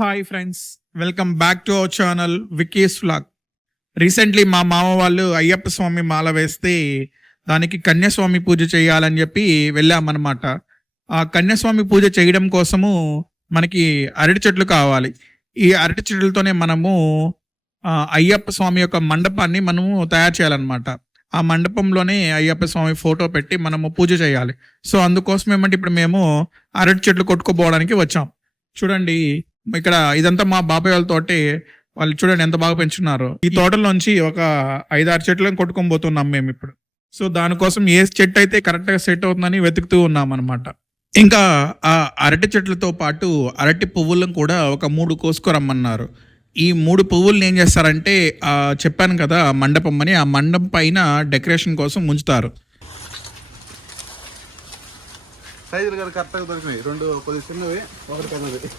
Hi friends, welcome back to our channel Vicky's vlog. Recently మా మామ వాళ్ళు అయ్యప్ప స్వామి మాల వేస్తే దానికి కన్యాస్వామి పూజ చేయాలని చెప్పి వెళ్ళామన్నమాట. ఆ కన్యాస్వామి పూజ చేయడం కోసము మనకి అరటి చెట్లు కావాలి. ఈ అరటి చెట్లతోనే మనము అయ్యప్ప స్వామి యొక్క మండపాన్ని మనము తయారు చేయాలన్నమాట. ఆ మండపంలోనే అయ్యప్ప స్వామి ఫోటో పెట్టి మనము పూజ చేయాలి. సో అందుకోసం ఏమంటే ఇప్పుడు మేము అరటి చెట్లు కొట్టుకోపోవడానికి వచ్చాం. చూడండి, ఇక్కడ ఇదంతా మా బాబాయ్ వాళ్ళ తోటి. వాళ్ళు చూడండి ఎంత బాగా పెంచున్నారు. ఈ తోటలోంచి ఒక 5-6 చెట్లను కొట్టుకొని పోతున్నాం మేము ఇప్పుడు. సో దానికోసం ఏ చెట్టు అయితే కరెక్ట్ గా సెట్ అవుతుందని వెతుకుతూ ఉన్నాం అనమాట. ఇంకా ఆ అరటి చెట్లతో పాటు అరటి పువ్వులను కూడా ఒక 3 కోసుకురమ్మన్నారు. ఈ 3 పువ్వులను ఏం చేస్తారంటే చెప్పాను కదా మండపం అని, ఆ మండపం పైన డెకరేషన్ కోసం ఉంచుతారు. సైజులు గారు కరెక్ట్గా దొరికినాయి. 2 కొద్దిగా చిన్నవి, 1 పెద్దది.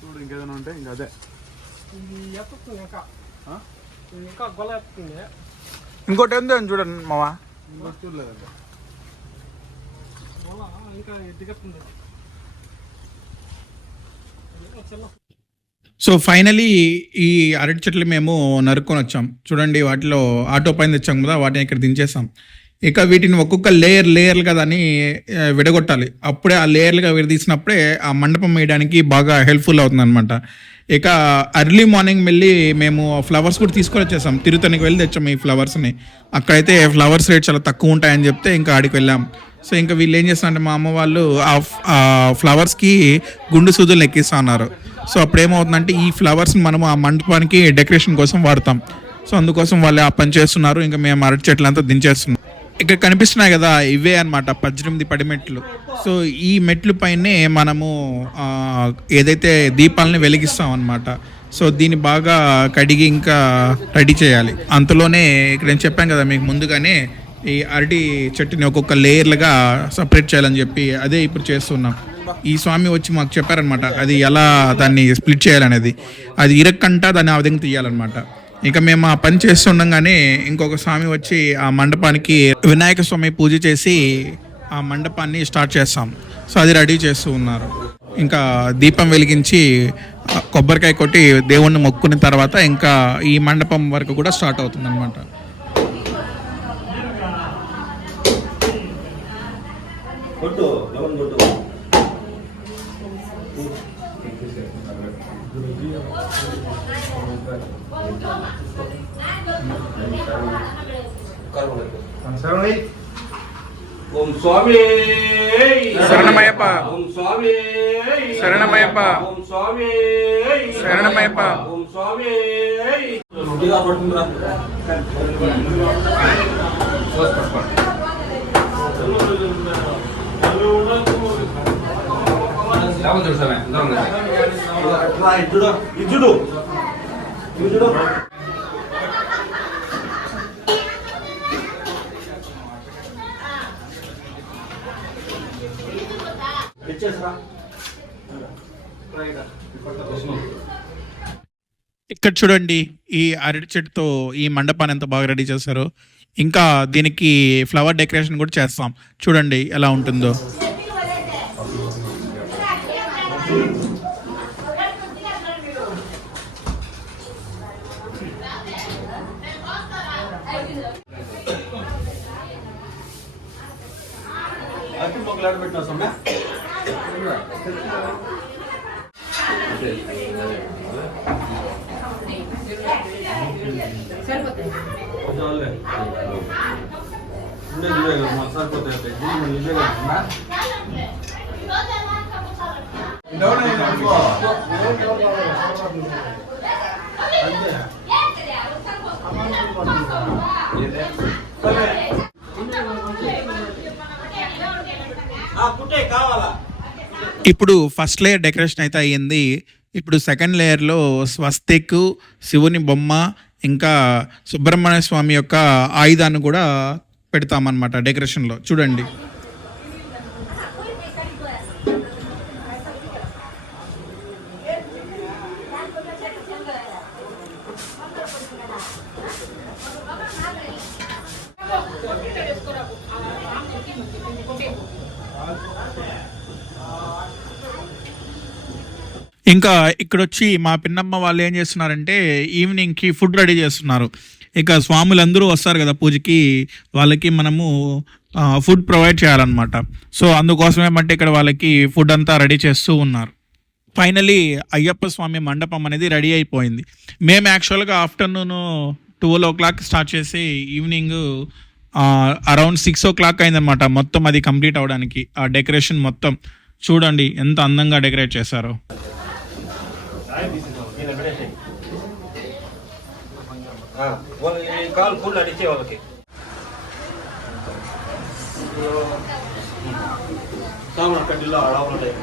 చూడు, ఇంకేదైనా ఉంటే ఇంకా అదే ఇంకోటి ఏందో చూడండి మావా. చూడలేదండి. సో ఫైనలీ ఈ అరటి చెట్లు మేము నరుక్కొని వచ్చాం. చూడండి, వాటిలో ఆటో పైన తెచ్చాం కదా, వాటిని ఇక్కడ దించేసాం. ఇక వీటిని ఒక్కొక్క లేయర్లుగా దాన్ని విడగొట్టాలి. అప్పుడే ఆ లేయర్లుగా విడదీసినప్పుడే ఆ మండపం వేయడానికి బాగా హెల్ప్ఫుల్ అవుతుంది అనమాట. ఇక అర్లీ మార్నింగ్ వెళ్ళి మేము ఫ్లవర్స్ కూడా తీసుకొని వచ్చేసాం. తిరుతనికి వెళ్ళి తెచ్చాము ఈ ఫ్లవర్స్ని. అక్కడైతే ఫ్లవర్స్ రేట్ చాలా తక్కువ ఉంటాయని చెప్తే ఇంకా ఆడికి వెళ్ళాం. సో ఇంకా వీళ్ళు ఏం చేస్తారంటే మా అమ్మ వాళ్ళు ఆ ఫ్లవర్స్కి గుండు సూదులు ఎక్కిస్తా ఉన్నారు. సో అప్పుడు ఏమవుతుందంటే ఈ ఫ్లవర్స్ని మనం ఆ మండపానికి డెకరేషన్ కోసం వాడతాం. సో అందుకోసం వాళ్ళు ఆ పని చేస్తున్నారు. ఇంకా మేము అరటి చెట్లు అంతా దించేస్తున్నాం. ఇక్కడ కనిపిస్తున్నాయి కదా, ఇవే అనమాట 18 పడి మెట్లు. సో ఈ మెట్లు పైనే మనము ఏదైతే దీపాలని వెలిగిస్తాం అనమాట. సో దీన్ని బాగా కడిగి ఇంకా రెడీ చేయాలి. అంతలోనే ఇక్కడ నేను చెప్పాను కదా మీకు ముందుగానే, ఈ అరటి చెట్టుని ఒక్కొక్క లేయర్లుగా సపరేట్ చేయాలని చెప్పి అదే ఇప్పుడు చేస్తున్నాం. ఈ స్వామి వచ్చి మాకు చెప్పారనమాట అది ఎలా దాన్ని స్ప్లిట్ చేయాలనేది. అది ఇరక్కంట దాన్ని ఆ విధంగా తీయాలన్నమాట. ఇక మేము ఆ పని చేస్తుండగానే ఇంకొక స్వామి వచ్చి ఆ మండపానికి వినాయక స్వామి పూజ చేసి ఆ మండపాన్ని స్టార్ట్ చేస్తాం. సో అది రెడీ చేస్తూ ఉన్నారు. ఇంకా దీపం వెలిగించి కొబ్బరికాయ కొట్టి దేవుణ్ణి మొక్కున్న తర్వాత ఇంకా ఈ మండపం వరకు కూడా స్టార్ట్ అవుతుంది అనమాట. ఓం స్వామి శరణమయ్యప్ప, ఓం స్వామి శరణమయ్యప్ప, ఓం స్వామి శరణమయ్యప్ప. ఓం స్వామి ఇచ్చుడు. ఇక్కడ చూడండి, ఈ అరటి చెట్టుతో ఈ మండపాన్ని ఎంత బాగా రెడీ చేశారో. ఇంకా దీనికి ఫ్లవర్ డెకరేషన్ కూడా చేస్తాం. చూడండి ఎలా ఉంటుందో. పెట్టినా సొమ్మె ఇప్పుడు ఫస్ట్ లేయర్ డెకరేషన్ అయితే అయ్యింది. ఇప్పుడు సెకండ్ లేయర్లో స్వస్తిక్, శివుని బొమ్మ, ఇంకా సుబ్రహ్మణ్య స్వామి యొక్క ఆయుధాన్ని కూడా పెడతామన్నమాట డెకరేషన్లో. చూడండి, ఇంకా ఇక్కడొచ్చి మా పిన్నమ్మ వాళ్ళు ఏం చేస్తున్నారంటే ఈవినింగ్కి ఫుడ్ రెడీ చేస్తున్నారు. ఇక స్వాములందరూ వస్తారు కదా పూజకి, వాళ్ళకి మనము ఫుడ్ ప్రొవైడ్ చేయాలన్నమాట. సో అందుకోసమే బట్టి ఇక్కడ వాళ్ళకి ఫుడ్ అంతా రెడీ చేస్తూ ఉన్నారు. ఫైనలీ అయ్యప్ప స్వామి మండపం అనేది రెడీ అయిపోయింది. మేము యాక్చువల్గా ఆఫ్టర్నూన్ 12 స్టార్ట్ చేసి ఈవినింగ్ అరౌండ్ 6 అయిందనమాట మొత్తం అది కంప్లీట్ అవడానికి. ఆ డెకరేషన్ మొత్తం చూడండి ఎంత అందంగా డెకరేట్ చేశారో. కాలు ఫుల్ అడిచే వాళ్ళకి కడ్డీలో అడవులుంటాయి.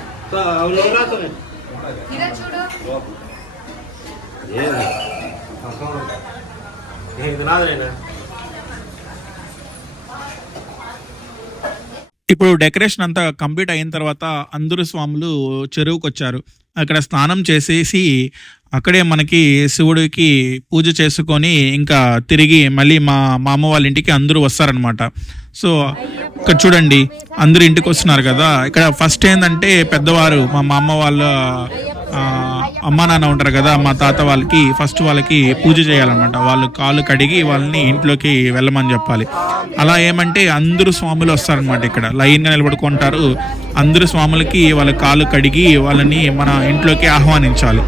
ఇది నాదేనా? ఇప్పుడు డెకరేషన్ అంతా కంప్లీట్ అయిన తర్వాత అందరూ స్వాములు చెరువుకు వచ్చారు. అక్కడ స్నానం చేసేసి అక్కడే మనకి శివుడికి పూజ చేసుకొని ఇంకా తిరిగి మళ్ళీ మా అమ్మ వాళ్ళ ఇంటికి అందరూ వస్తారనమాట. సో ఇక్కడ చూడండి అందరూ ఇంటికి వస్తున్నారు కదా. ఇక్కడ ఫస్ట్ ఏంటంటే పెద్దవారు మా అమ్మ వాళ్ళ అమ్మా నాన్న ఉంటారు కదా, మా తాత వాళ్ళకి ఫస్ట్ వాళ్ళకి పూజ చేయాలన్నమాట. వాళ్ళు కాళ్ళు కడిగి వాళ్ళని ఇంట్లోకి వెళ్ళమని చెప్పాలి. అలా ఏమంటే అందరూ స్వాములు వస్తారనమాట. ఇక్కడ లైన్గా నిలబడుకుంటారు. అందరూ స్వాములకి వాళ్ళ కాళ్ళు కడిగి వాళ్ళని మన ఇంట్లోకి ఆహ్వానించాలి.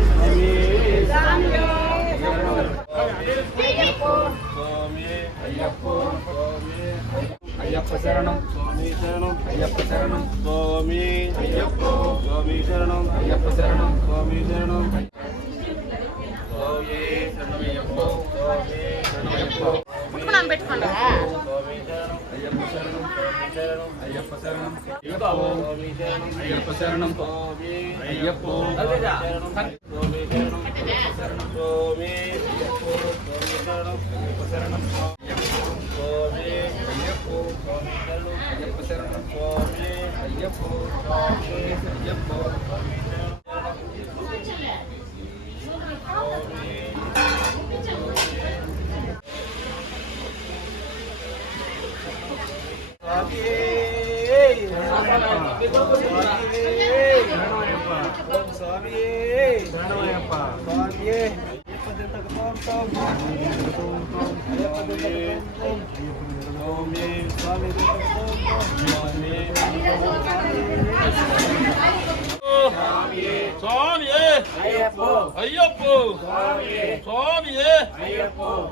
అయ్యప్ప శరణం స్వామి శరణం అయ్యప్ప శరణం స్వామి అయ్యప్ప స్వామి శరణం అయ్యప్ప శరణం స్వామి శరణం స్వామి శరణమయ్యప్ప స్వామి శరణమయ్యప్ప పుట్టుకున్నాను పెట్టుకోండి. స్వామి శరణం అయ్యప్ప శరణం స్వామి శరణం అయ్యప్ప శరణం స్వామి శరణం అయ్యప్ప శరణం స్వామి అయ్యప్ప శరణం స్వామి శరణం అయ్యప్ప శరణం స్వామి అయ్యప్ప స్వామి శరణం అయ్యప్ప శరణం స్వామి అయ్యప్ప స్వామి శరణం అయ్యప్ప శరణం స్వామి అయ్యప్ప స్వామి అయ్యప్ప స్వామి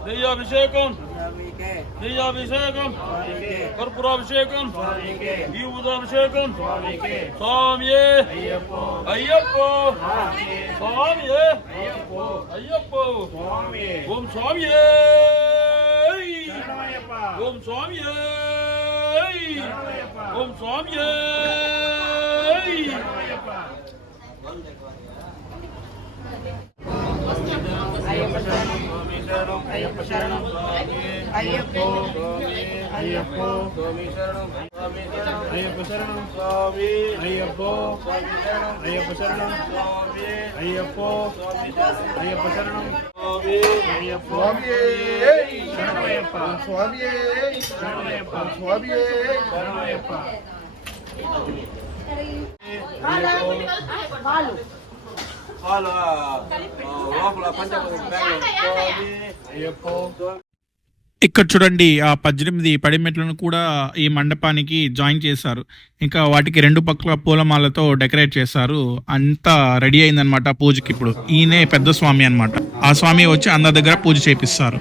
నెయ్యాభిషేకం నెయ్యాభిషేకం కర్పూరాభిషేకం ఈ ఉదాభిషేకం స్వామియే అయ్యప్ప స్వామియే అయ్యప్ప ఓం స్వామియే ఓం స్వామియే ఓం స్వామియే అయ్యప్ప శరణం అయ్యప్ప అయ్యప్ప స్వామి శరణం అయ్యప్ప శరణం స్వామి అయ్యప్ప అయ్యప్ప శరణం స్వామి అయ్యప్ప అయ్యప్ప శరణం స్వామి అయ్యప్ప శరణమయ్యప్ప స్వామి శరణమయ్యప్ప స్వామి శరణమయ్యప్ప ఇక్కడ చూడండి ఆ 18 పడిమెట్లను కూడా ఈ మండపానికి జాయిన్ చేశారు. ఇంకా వాటికి 2 పక్కల పూలమాలతో డెకరేట్ చేశారు. అంతా రెడీ అయిందనమాట పూజకి. ఇప్పుడు ఈయనే పెద్ద స్వామి అనమాట. ఆ స్వామి వచ్చి అందరి దగ్గర పూజ చేపిస్తారు.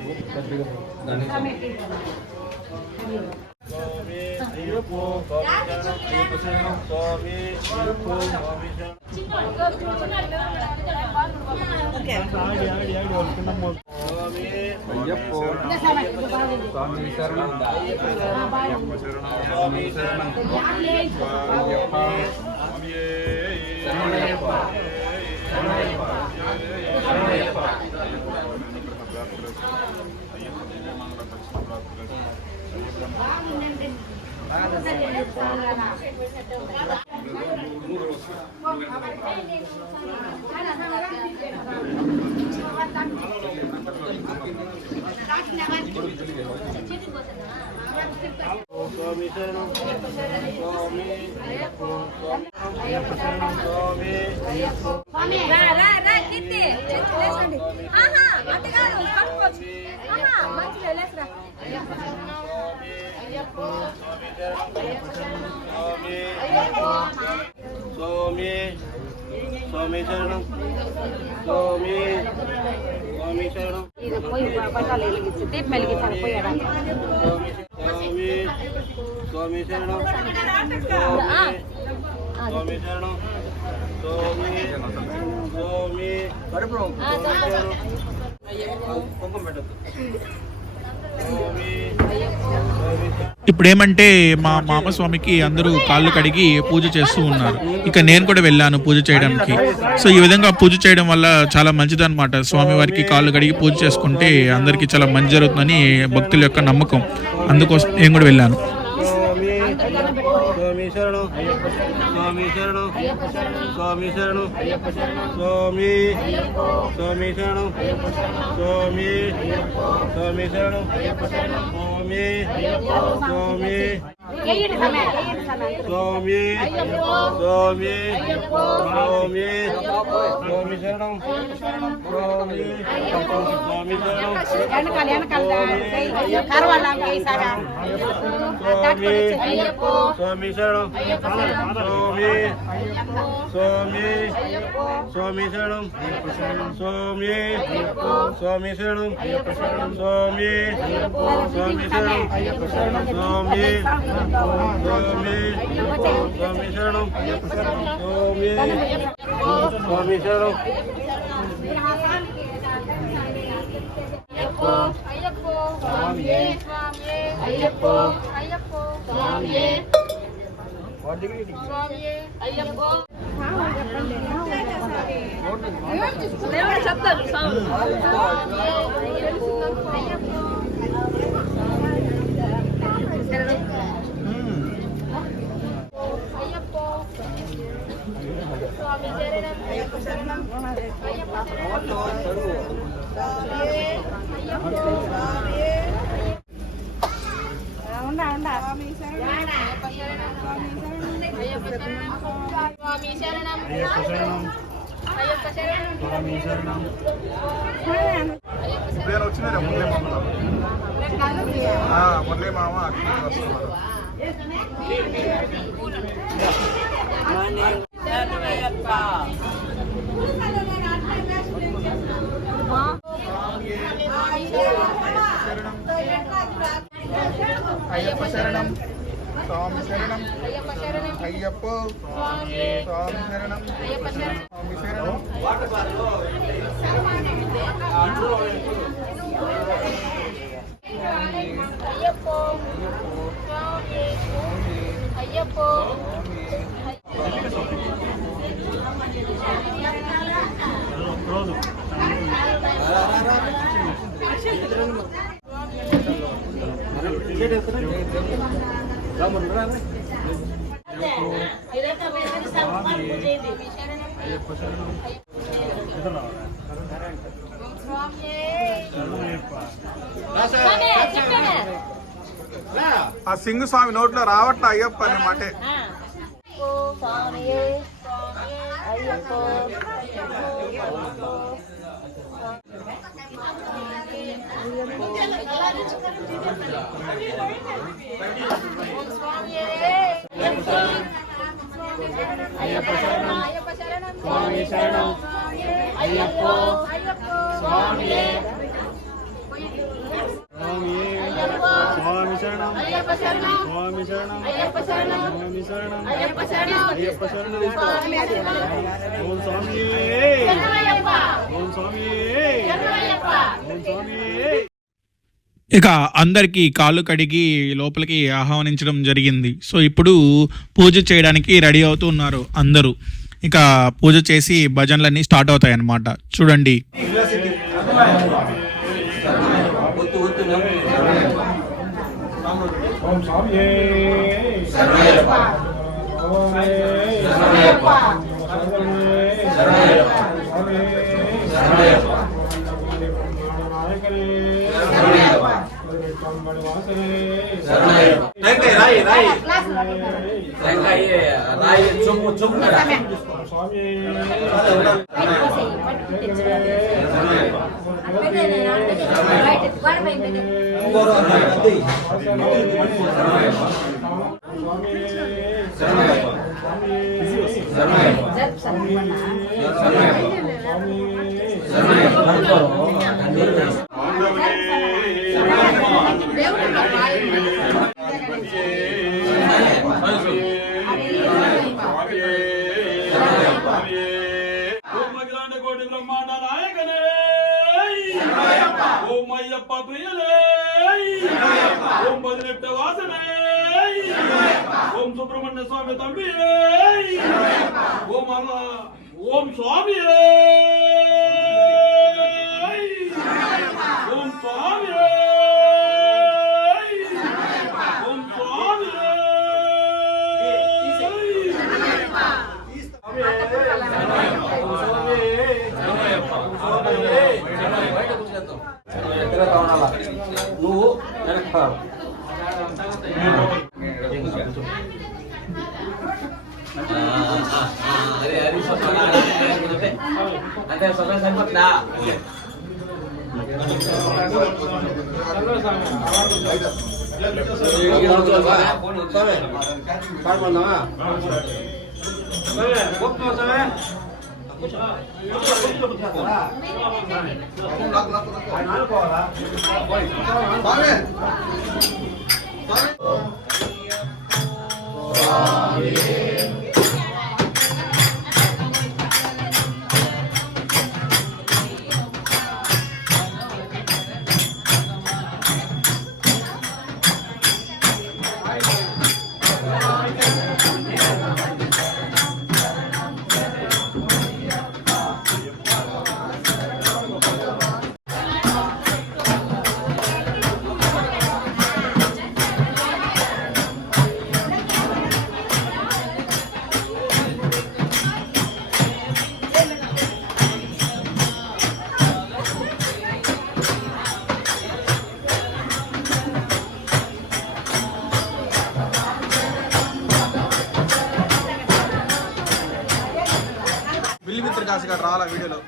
స్వామి శరణం స్వామి అయ్యప్ప శరణం స్వామి స్వామి రా రా రా కిట్టి లేసండి ఆహా అట్ట కాదు పట్టుకోవచ్చు ఆహా మంచిగా లేసరా అయ్యప్ప శరణం అయ్యప్ప స్వామి స్వామి శరణం స్వామి స్వామి శరణం ఇది పోయి పట్టాలు వెలిగించి దీపం వెలిగించాలి పోయాడా స్వామి స్వామి శరణం స్వామి శరణం స్వామి స్వామి కుంకుమ పెట్టద్దు స్వామి ఇప్పుడు ఏమంటే మా మామ స్వామికి అందరూ కాళ్ళు కడిగి పూజ చేస్తూ ఉన్నారు. ఇక నేను కూడా వెళ్ళాను పూజ చేయడానికి. సో ఈ విధంగా పూజ చేయడం వల్ల చాలా మంచిది అనమాట. స్వామి వారికి కాళ్ళు కడిగి పూజ చేసుకుంటే అందరికీ చాలా మంచి జరుగుతుందని భక్తుల యొక్క నమ్మకం. అందుకోసం నేను కూడా వెళ్ళాను. స్వామి శరణం స్వామి శరణం స్వామి శరణం స్వామి స్వామి శరణం స్వామి స్వామి శరణం స్వామి స్వామి ఏయండి సమయ ఏయండి సమయ స్వామి స్వామి స్వామి స్వామి శరణం స్వామి స్వామి శరణం వెనకాల వెనకాల కరవాలా కేసారా స్వామి స్వామి శరణం స్వామి స్వామి స్వామి శరణం స్వామి స్వామి శరణం స్వామి స్వామి శరణం స్వామి స్వామి స్వామి శరణం స్వామి స్వామి శరణం అయ్యప్ప స్వామి స్వామి అయ్యప్ప అయ్యప్ప స్వామి స్వామి అయ్యప్ప దేవుడు చెప్తారు స్వామి అయ్యప్ప స్వామి శరణం అయ్యప్ప శరణం ఉండా ఉండా స్వామి శరణం అయ్యప్ప శరణం అయ్యప్ప శరణం స్వామి శరణం ఇప్పుడు వచ్చినారా మురళీ మామ మురళీ మామ అక్కడ వస్తున్నారు. అయ్యప్ప శరణం స్వామి శరణం అయ్యప్ప శరణం అయ్యప్ప స్వామి స్వామి శరణం అయ్యప్ప శరణం స్వామి శరణం అయ్యప్ప స్వామి అయ్యప్ప ఆ సింగు స్వామి నోట్లో రావట్లే అయ్యప్ప అనే మాటే. స్వామి అయ్యప్ప అయ్యప్ప శరణం అయ్యప్ప శరణం స్వామి శరణం అయ్యప్ప అయ్యప్ప స్వామి స్వామి శరణం అయ్యప్ప శరణం స్వామి శరణం అయ్యప్ప శరణం స్వామి శరణం అయ్యప్ప శరణం అయ్యప్ప శరణం స్వామి శరణం ఓం స్వామి శరణమయ్యప్ప ఓం స్వామి శరణమయ్యప్ప ఓం స్వామి. ఇక అందరికీ కాళ్ళు కడిగి లోపలికి ఆహ్వానించడం జరిగింది. సో ఇప్పుడు పూజ చేయడానికి రెడీ అవుతూ ఉన్నారు అందరూ. ఇక పూజ చేసి భజనలన్నీ స్టార్ట్ అవుతాయి అన్నమాట. చూడండి. రైట్ రాయి రాయి గ్లాసులు పట్టుకుంటారు. రాయి రాయి చొమ్ము చొమ్ము కదా బయట పోసేయి, పట్టుకు తెచ్చుకోవాలి. పెట్టేదేనా? బయట గోడ పైన పెట్టేది. జరుపు సార్. ఓం అఖిలాండ కోటి బ్రహ్మాండ నాయకనే ఓం అయ్యప్ప ప్రియలే ఓం బదిరెట్ట వాసనే ఓం సుబ్రహ్మణ్య స్వామి తంబి ఓం ఓం స్వామి ఓం స్వామి ఓం స్వామి నువ్వు వెనక్కి అరే అది అంటే సమయం సరిపోతుందా బిల్లి మిత్ర కాసు గారు రావాలా వీడియోలో.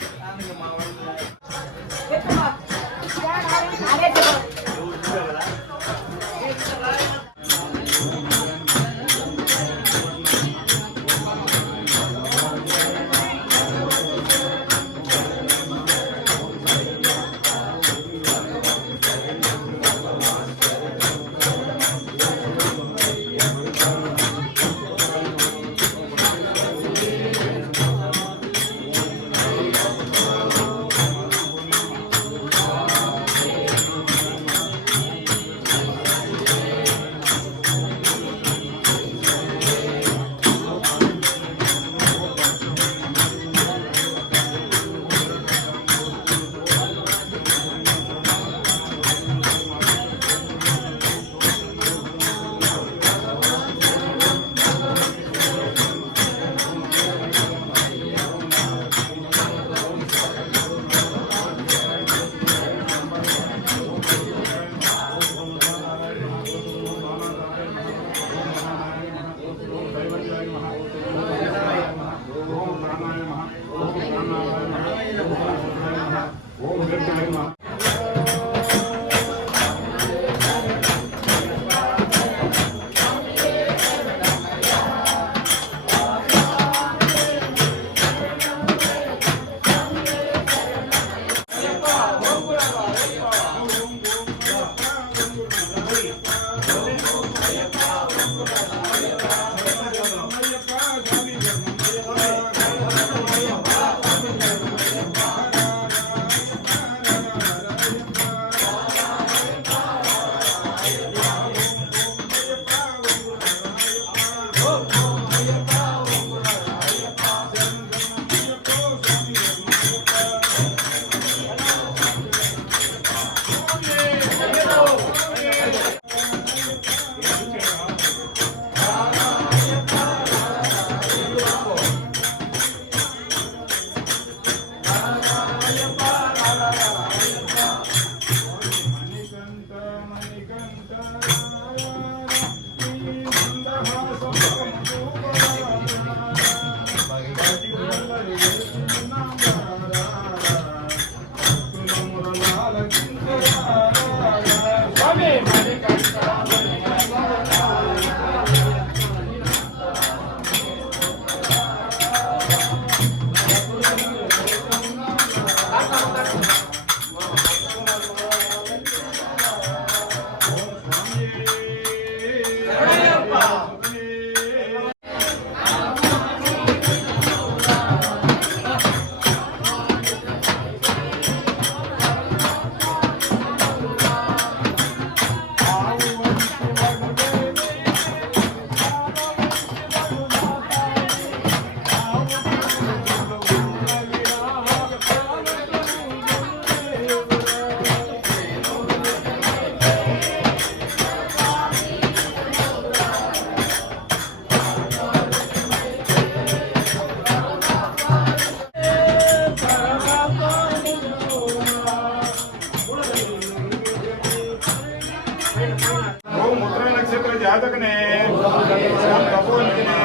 ओम उत्तर नक्षत्र जातक ने ओम तपोनिधि ने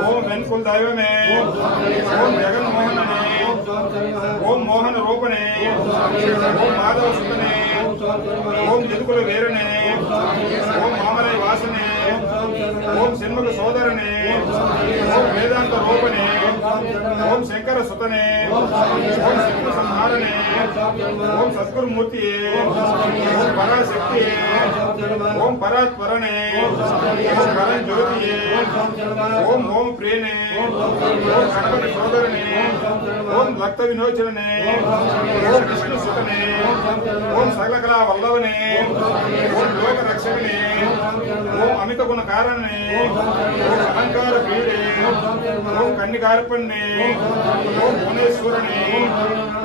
ओम वेणकुल दैव ने ओम जगन मोहन ने ओम मोहन रूप ने ओम माधव सुत ने ओम जदकुल वीर ने ओम मामलय वास ने ओम सिन्मुख सोदर ने ओम वेदांत रूप ने ओम शंकर सुत ने ओम शत्रु संहार ने ओम सद्गुरु मूर्ति ओम पराशक्ति ओम परात्पर ने ओम करण ज्योति ओम ओम प्रिय ने ओम गणपति सोदर ने ओम भक्त विनोचन ने ओम विष्णु सुत ने ओम सकल कला वल्लभ ने ओम लोक रक्षक ने ओम अमित गुण कारण ने ओम अलंकार पीड़े ओम कन्निकारपण ने ओम भुवनेश्वर ने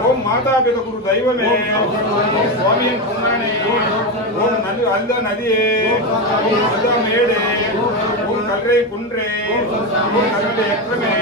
ओम माता पिता गुरु दैव में ओम स्वामी कुंभ ने ओम नदी अल्द नदी ओम अल्द मेड़े ओम कलरे कुंड्रे ओम कलरे यक्रमे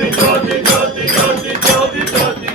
Jyoti, Jyoti, Jyoti, Jyoti, Jyoti, Jyoti.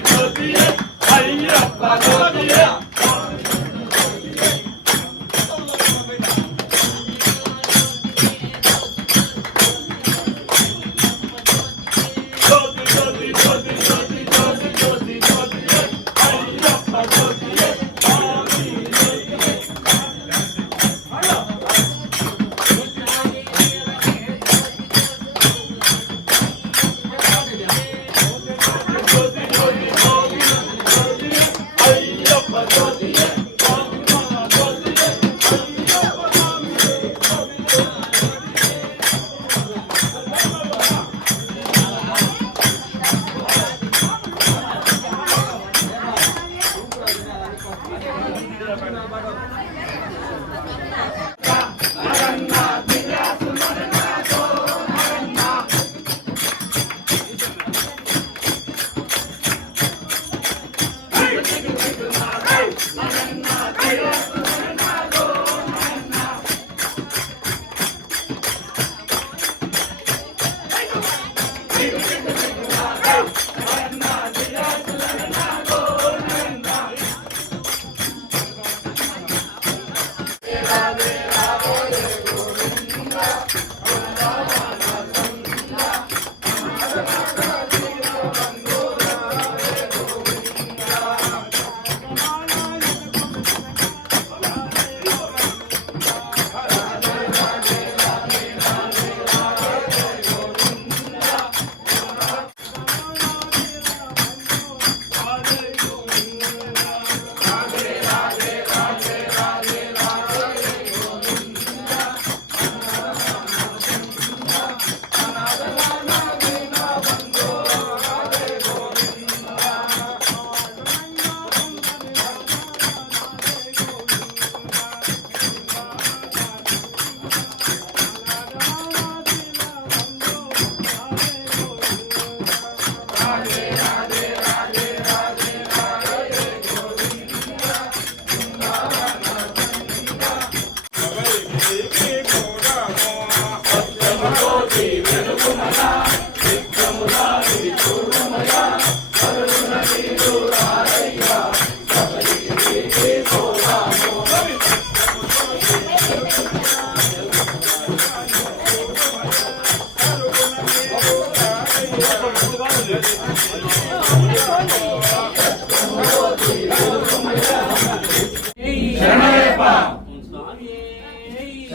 శరణయ్యప్ప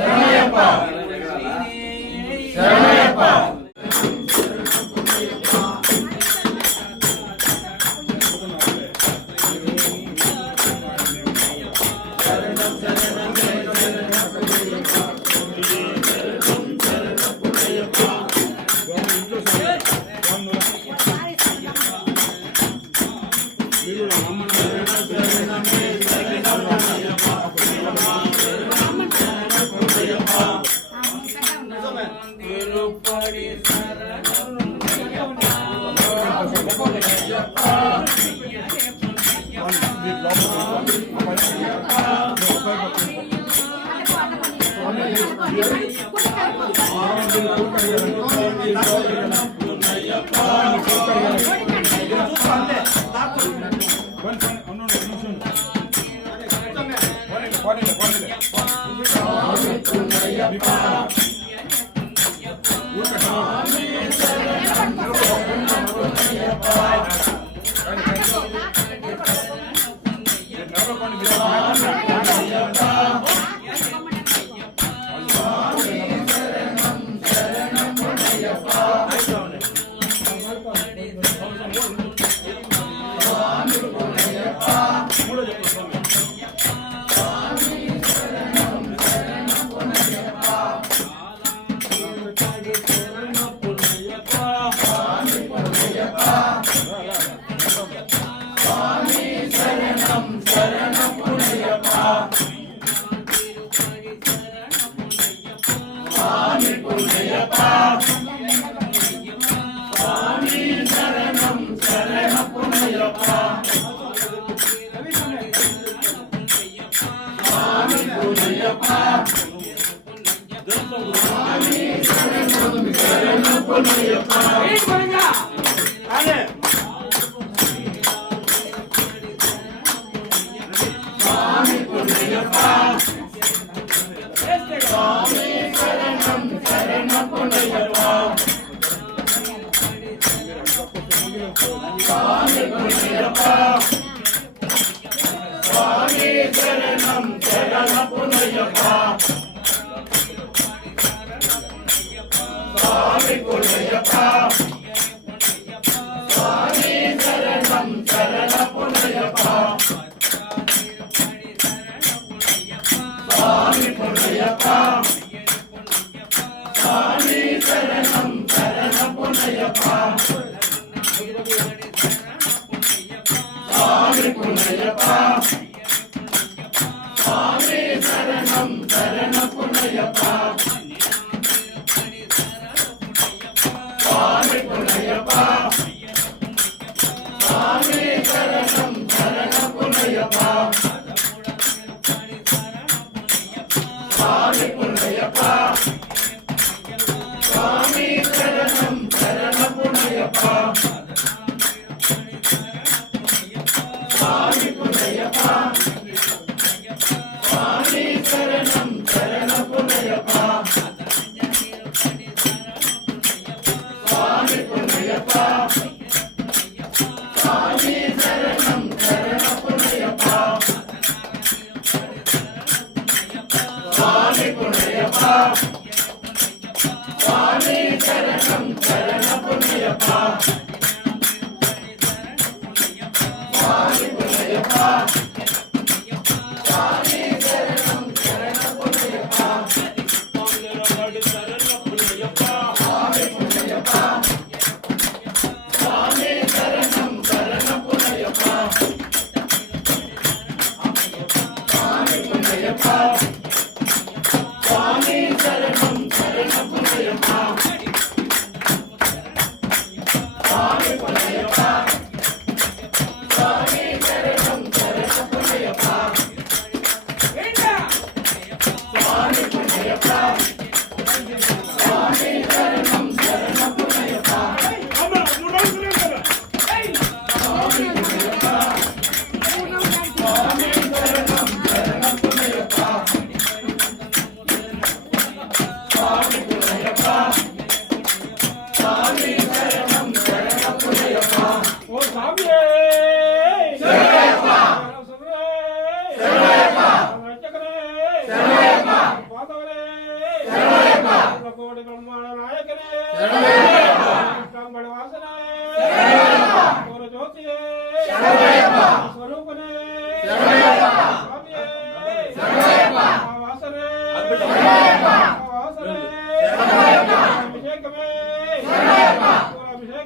శరణయ్యప్ప శరణయ్యప్ప శరణయ్యప్ప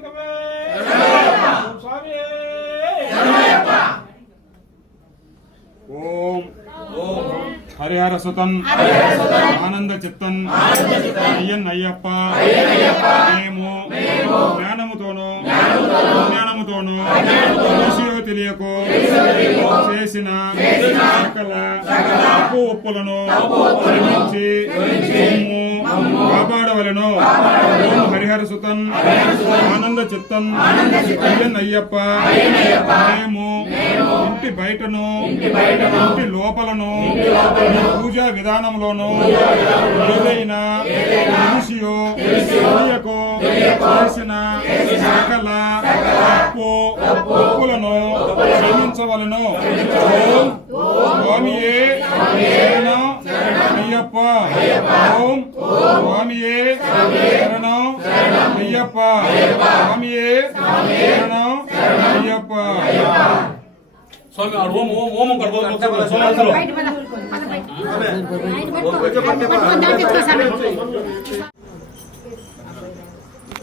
శరణమయ్యప్పవే ఓం స్వామి ఓం హరిహర సుతం ఆనంద చిత్తం అయ్యన్ అయ్యప్ప మేము జ్ఞానముతోనూ తెలిసియో తెలియకో చేసిన సకల తప్పు ఒప్పులను క్షమించి మమ్ము కాపాడవలెను. ఓం హరిహర సుతం ఆనంద చిత్తం అయ్యన్ అయ్యప్ప మేము ఇంటి బయటను ఇంటి లోపలను పూజా విధానంలోను ఏదైనా తెలిసియో తెలియకో చేసిన సకల తప్పు ఒప్పులను క్షమించవలను. ఓం స్వామియే శరణం అయ్యప్ప. ఓం స్వామియే శరణం అయ్యప్ప. స్వామియే శరణం అయ్యప్ప. స్వామి ఆ ఓం కడుపు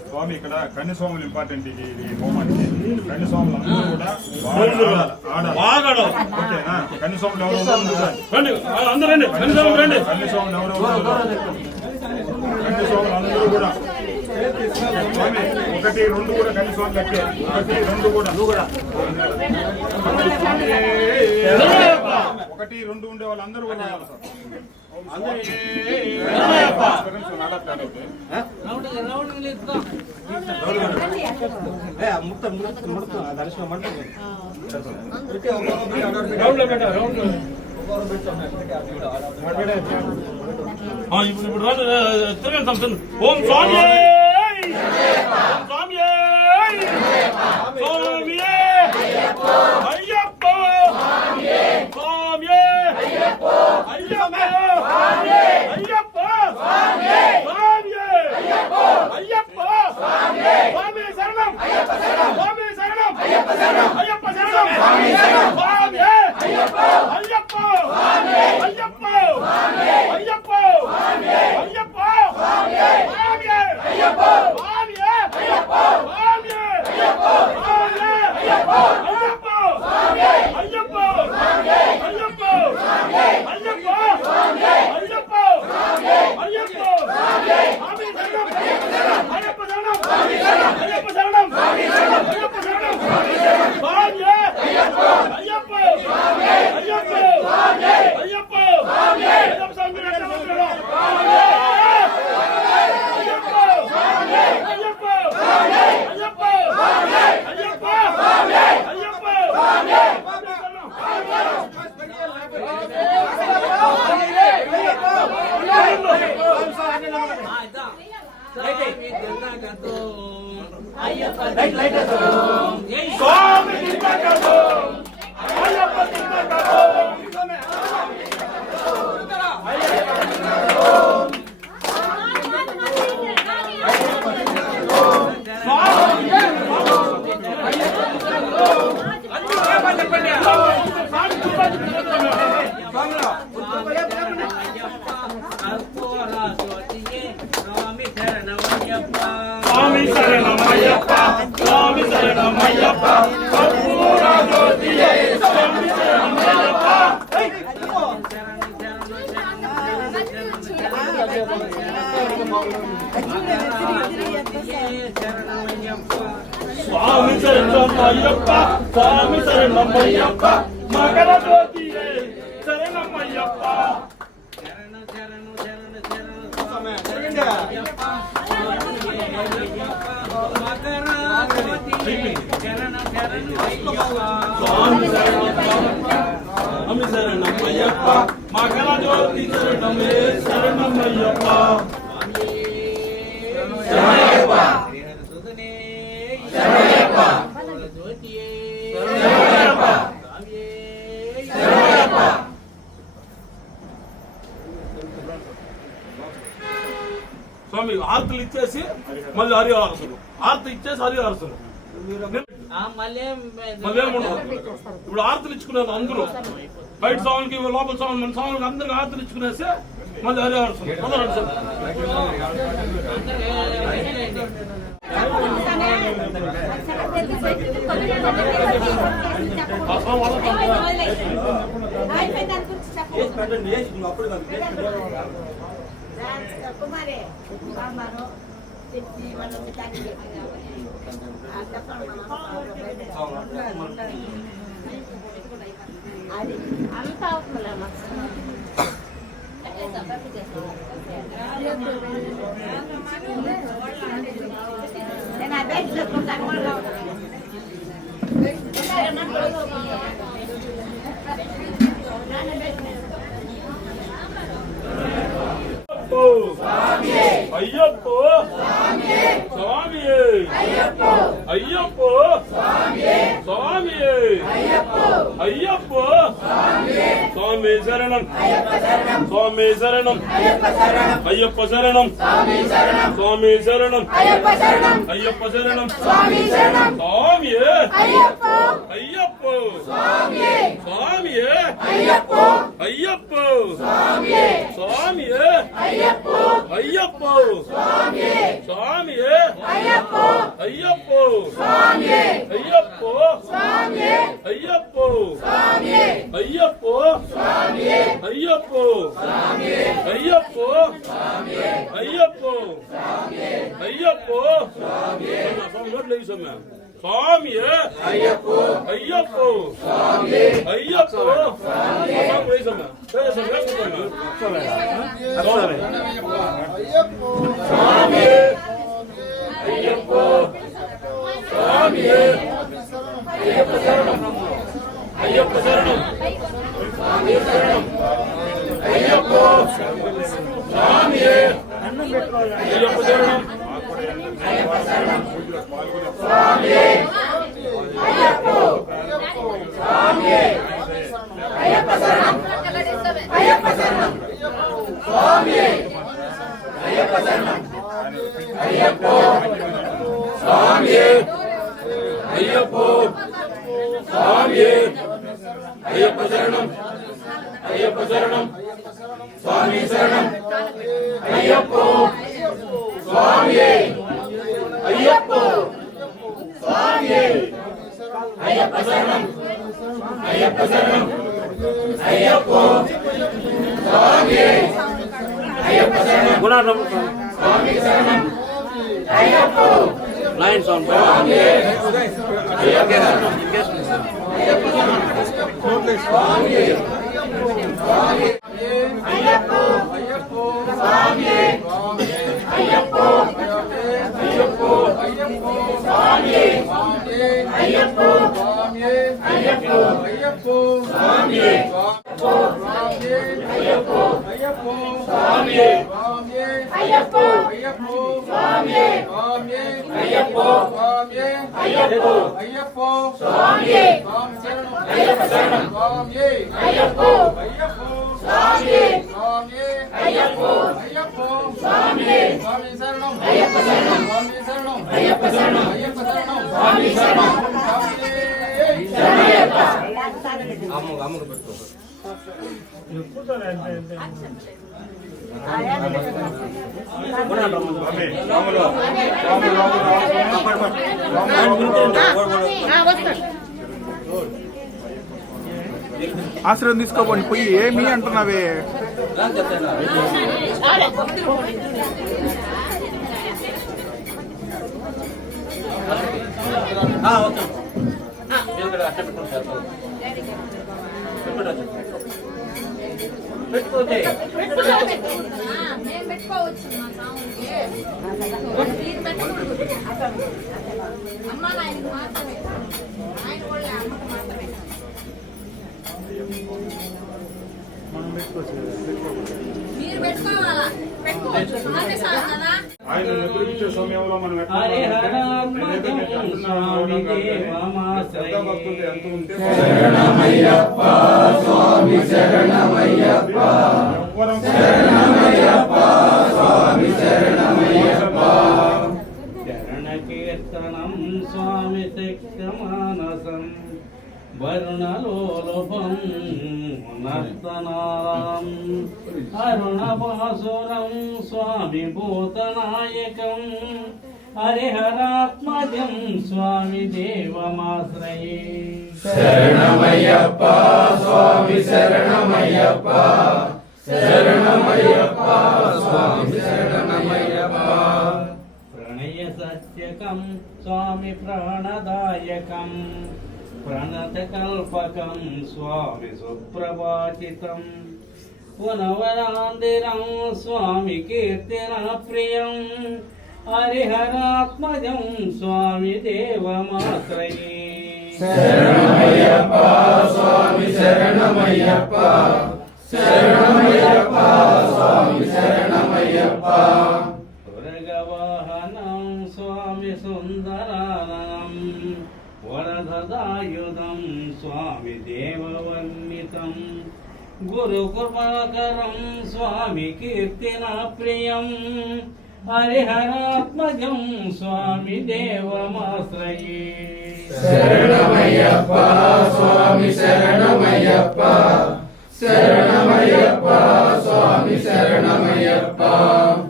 స్వామి ఇక్కడ కన్ను స్వాములు ఇంపార్టెంట్ ఈ హోమానికి. కన్ను స్వాములు అందరూ కూడా బాగా ఓకేనా? కన్ను స్వాములు ఎవరెవరు రండి అందరూ రండి కన్ను స్వాములు ఎవరెవరు కన్ను స్వాములు అందరూ కూడా స్వామి 1, 2 కూడా కన్ను స్వామి కట్టే 1, 2 కూడా 1, 2 ఉండే వాళ్ళందరూ కూడా ఇప్పుడు తిరగండి. ఓం స్వామి స్వామి స్వామి అయ్యప్ప స్వామి అయ్యప్ప అయ్యప్ప స్వామి అయ్యప్ప స్వామి శరణం స్వామి శరణం అయ్యప్ప శరణం స్వామి అయ్యప్ప అయ్యప్ప అయ్యప్ప అయ్యప్ప అయ్యప్ప స్వామి శరణమయ్యప్ప స్వామి శరణమయ్యప్ప కర్పూర జ్యోతియే స్వామి శరణమయ్యప్ప స్వామి శరణమయ్యప్ప స్వామి శరణమయ్యప్ప మకర జ్యోతియే శరణమయ్యప్ప స్వామి శరణమయ్యప్ప మకర జ్యోతి శరణమే శరణమయ్యప్ప శరణమయ్యప్ప శరణమయ్యప్ప శరణమయ్యప్ప శరణమయ్యప్ప. స్వామి ఆర్తులు ఇచ్చేసి మళ్ళీ హరిహరసులు ఆర్తి ఇచ్చేసి హరిహరసులు మళ్ళీ ఇప్పుడు ఆర్తులు ఇచ్చుకున్నారు అందరూ బయట స్వామికి లోపల స్వామి మన స్వామికి అందరికి ఆర్తులు ఇచ్చుకునేసి మళ్ళీ హరిహరసులు అందరూ అంతా అవుతుందిలే నేను అదే చెప్పుకుంటాను. అయ్యప్పో స్వామియే అయ్యప్పో స్వామియే అయ్యప్పో స్వామి శరణం స్వామి శరణం అయ్యప్ప శరణం స్వామి శరణం అయ్యప్ప శరణం స్వామియే అయ్యప్పో స్వామియే అయ్యప్పో స్వామియే అయ్యప్పో స్వామియే అయ్యప్పో అయ్యప్పో అయ్యప్పో అయ్యప్పో అయ్యప్పో అయ్యప్పో అయ్యప్పో అయ్యప్పో అయ్యప్పో స్వామియే అయ్యప్పో అయ్యప్పో అయ్యప్పో అయ్యప్పో స్వామియే అయ్యప్ప శరణం అయ్యప్ప శరణం స్వామి శరణం అయ్యప్పో స్వామియే అయ్యప్ప శరణం స్వామియే అయ్యప్పో స్వామియే అయ్యప్ప శరణం అయ్యప్ప శరణం స్వామియే అయ్యప్ప శరణం అయ్యప్పో స్వామియే అయ్యప్పో స్వామియే అయ్యప్ప శరణం అయ్యప్ప శరణం స్వామి శరణం అయ్యప్పో స్వామియే అయ్యప్పో స్వామియే అయ్యప్ప శరణం అయ్యప్ప శరణం అయ్యప్పో స్వామియే అయ్యప్ప శరణం స్వామి శరణం అయ్యప్పో లైన్ సౌండ్ స్వామియే అయ్యప్ప శరణం అయ్యప్ప శరణం స్వామియే అయ్యప్పో అయ్యప్పో స్వామియే అయ్యప్పో అయ్యప్పో స్వామియే అయ్యప్పో అయ్యప్పో అయ్యప్పో స్వామియే అయ్యప్పో అయ్యప్పో స్వామియే అయ్యప్పో అయ్యప్పో స్వామియే అయ్యప్పో అయ్యప్పో అయ్యప్పో స్వామియే అయ్యప్ప శరణం అయ్యప్పో స్వామియే అయ్యప్పో స్వామియే స్వామి శరణం అయ్యప్ప శరణం అయ్యప్ప శరణం అయ్యప్ప శరణం స్వామి శరణం శరణయ్యప్ప అమ్మకు పెట్టుకో ఆశ్రయం తీసుకోపోండి పోయి ఏమి అంటున్నావే మేము పెట్టుకోవచ్చు మా సాముకి మీరు పెట్టుకోండి అమ్మ ఆయనకు మాత్రమే ఆయన కూడా అమ్మకు మాత్రమే మీరు పెట్టుకోవాలా పెట్టుకోవచ్చు కదా ఆయన నిద్రించే సమయంలో మనం ఎంత ఉంటే శరణమయ్యప్ప స్వామి శరణమయ్యప్ప శరణమయ్యప్ప స్వామి శరణమయ్యప్ప చరణ కీర్తనం స్వామి శక్తమానసం వరుణలోలుపం నర్తనాం అరుణపాసురం స్వామి భూతనాయకం హరిహరాత్మజం స్వామి దేవమాశ్రయే. శరణమయ్యప్ప స్వామి శరణమయ్యప్ప శరణమయ్యప్ప స్వామి శరణమయ్యప్ప. ప్రణయ సత్యకం స్వామి ప్రాణదాయకం ప్రణతకల్పకం స్వామి సుప్రభాషితం వనవనాందిరం స్వామి కీర్తిన ప్రియం హరిహరాత్మజం స్వామి దేవమాశ్రయే. శరణమయ్యప్ప స్వామి శరణమయ్యప్ప శరణమయ్యప్ప స్వామి శరణమయ్యప్ప. వరగవాహనం స్వామి సుందరానం వరదదాయుధం స్వామి దేవవర్ణితం గురుకృపాకరం స్వామి కీర్తిన ప్రియం హరిహరాత్మజం స్వామి దేవమాశ్రయే. శరణమయ్యప్ప స్వామి శరణమయ్యప్ప శరణమయ్యప్ప స్వామి శరణమయ్యప్ప.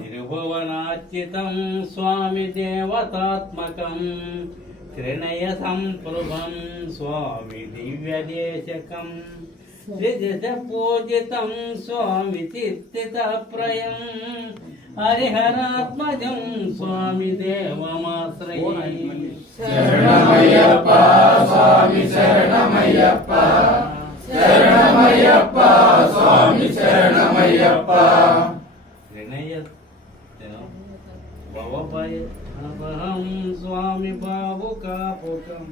తిరుభువనార్చితం స్వామి దేవతాత్మకం త్రినయ సంప్రభం స్వామి దివ్యదేశకం త్రిజత పూజితం స్వామి చిత్తితప్రయం హరిహరాత్మజం స్వామి దేవమాశ్రయే. శరణమయ్యప్ప స్వామి శరణమయ్యప్ప శరణమయ్యప్ప స్వామి శరణమయ్యప్ప. త్రినయ భవభయం స్వామి బాబుకాపుకం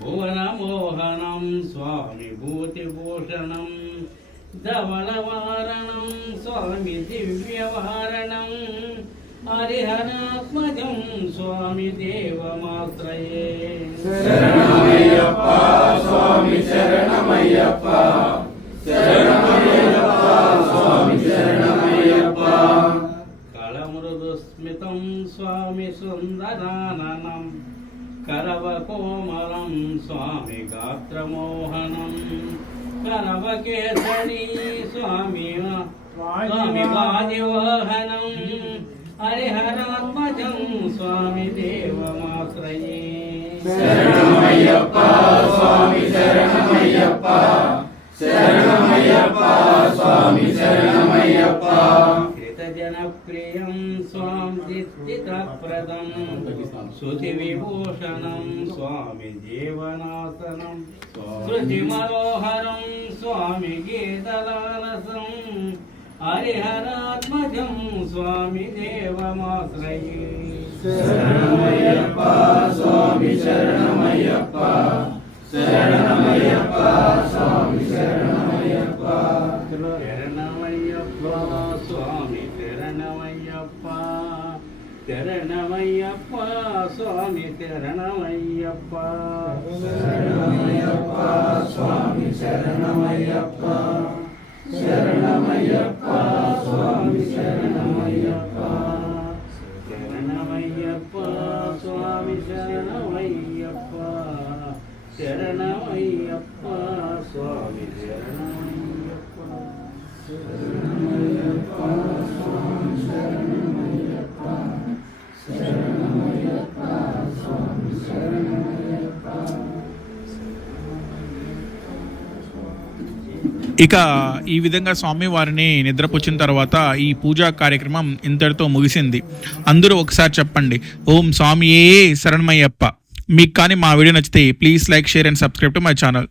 భువనమోహనం స్వామి భూతిభూషణం ధవళవారణం స్వామి దివ్యవారణం హరిహరాత్మజం స్వామి దేవమాశ్రయే. శరణమయ్యప్ప స్వామి శరణమయ్యప్ప శరణమయ్యప్ప స్వామి శరణమయ్యప్ప. కళమృదుస్మితం స్వామి సుందరాననం కరవకోమలం స్వామి గాత్రమోహనం కరవకేసరి స్వామి స్వామి వాదివాహనం హరిహరాత్మజం స్వామి దేవమాశ్రయే. శరణమయ్యప్ప స్వామి శరణమయ్యప్ప శరణమయ్యప్ప స్వామి శరణమయ్యప్ప. జనప్రియం స్వామి చిత్తప్రదం శృతి విభూషణం స్వామి జీవనాసనం శృతి మనోహరం స్వామి గీతలాలసం హరిహరాత్మజం స్వామి దేవమాశ్రయే. శరణమయ్యప్ప స్వామి శరణమయ్యప్ప శరణమయ్యప్ప స్వామి శరణమయ్యప్ప. శరణమయ్యప్ప స్వామి శరణమయ్యప్ప శరణమయ్యప్ప స్వామి శరణమయ్యప్ప. శరణమయ్యప్ప స్వామి శరణమయ్యప్ప శరణమయ్యప్ప స్వామి శరణమయ్యప్ప. శరణమయ్యప్ప స్వామి శరణమయ్యప్ప శరణమయ్యప్ప స్వామి శరణమయ్యప్ప. శరణమయ్యప్ప స్వామి శరణమయ్యప్ప శరణమయ్యప్ప స్వామి శరణమయ్యప్ప. ఇక ఈ విధంగా స్వామివారిని నిద్రపుచ్చిన తర్వాత ఈ పూజా కార్యక్రమం ఇంతటితో ముగిసింది. అందరూ ఒకసారి చెప్పండి, ఓం స్వామియే శరణమయ్యప్ప. మీకు కానీ మా వీడియో నచ్చితే please like, share and subscribe to my channel.